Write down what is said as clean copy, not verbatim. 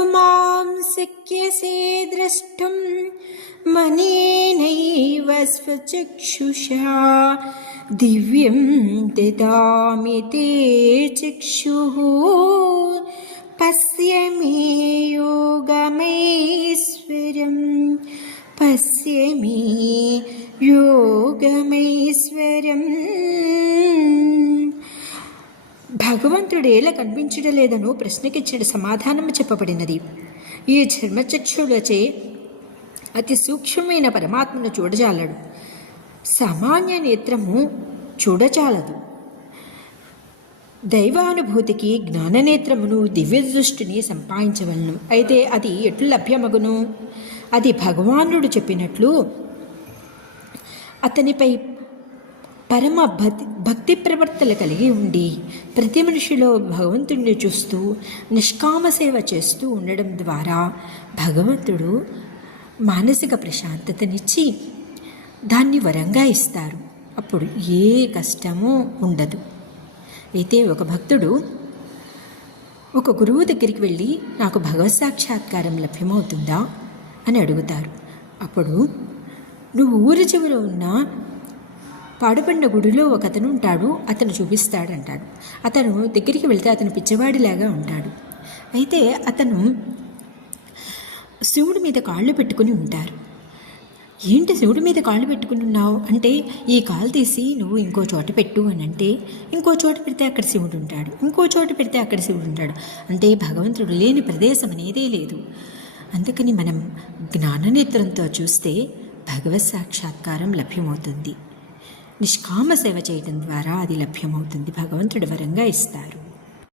तु मां शक्यसे द्रष्टुं मनेनैव स्वचक्षुषा दिव्यं ददामि ते चक्षुः पश्य मे योगमैश्वरं पश्य मे योगमैश्वरं. భగవంతుడు ఎలా కనిపించడం లేదనో ప్రశ్నకిచ్చిన సమాధానం చెప్పబడినది. ఈ చర్మచక్షులచే అతి సూక్ష్మమైన పరమాత్మను చూడజాలడు. సామాన్య నేత్రము చూడచాలదు. దైవానుభూతికి జ్ఞాననేత్రమును దివ్య దృష్టిని సంపాదించవలను. అయితే అది ఎట్లు లభ్యమగును? అది భగవానుడు చెప్పినట్లు అతనిపై పరమ భక్తి ప్రవర్తన కలిగి ఉండి ప్రతి మనిషిలో భగవంతుడిని చూస్తూ నిష్కామ సేవ చేస్తూ ఉండడం ద్వారా భగవంతుడు మానసిక ప్రశాంతతనిచ్చి దాన్ని వరంగా ఇస్తారు. అప్పుడు ఏ కష్టమూ ఉండదు. అయితే ఒక భక్తుడు ఒక గురువు దగ్గరికి వెళ్ళి నాకు భగవత్ సాక్షాత్కారం లభ్యమవుతుందా అని అడుగుతారు. అప్పుడు నువ్వు ఊరి చివర ఉన్న పాడుపడిన గుడిలో ఒక అతను ఉంటాడు, అతను చూపిస్తాడంటాడు. అతను దగ్గరికి వెళ్తే అతను పిచ్చివాడిలాగా ఉంటాడు. అయితే అతను శివుడి మీద కాళ్ళు పెట్టుకుని ఉంటారు. ఏంటి శివుడి మీద కాళ్ళు పెట్టుకుని ఉన్నావు అంటే, ఈ కాలు తీసి నువ్వు ఇంకో చోట పెట్టు అని అంటే, ఇంకో చోట పెడితే అక్కడ శివుడు ఉంటాడు, ఇంకో చోట పెడితే అక్కడ శివుడు ఉంటాడు. అంటే భగవంతుడు లేని ప్రదేశం అనేదే లేదు. అందుకని మనం జ్ఞాననేత్రంతో చూస్తే భగవత్ సాక్షాత్కారం లభ్యమవుతుంది. నిష్కామ సేవ చేయడం ద్వారా అది లభ్యమవుతుంది. భగవంతుడు వరంగా ఇస్తారు.